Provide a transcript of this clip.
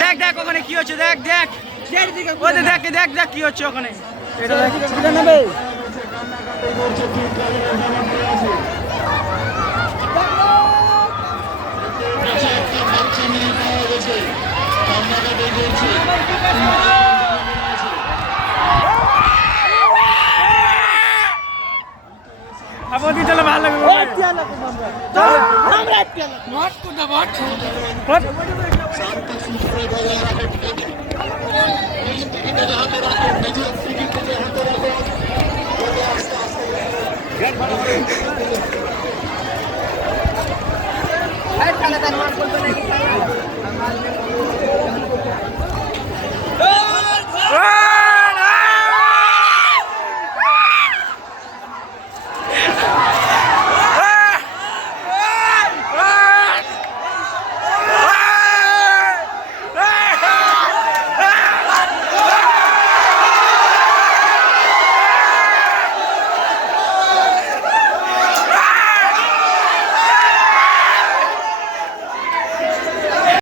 দেখ দেখ ওখানে কি হচ্ছে, দেখ দেখ ওদের দেখ দেখ দেখ কি হচ্ছে ওখানে। এটা দেখ নেবে আপনি চলে ভালো লাগবে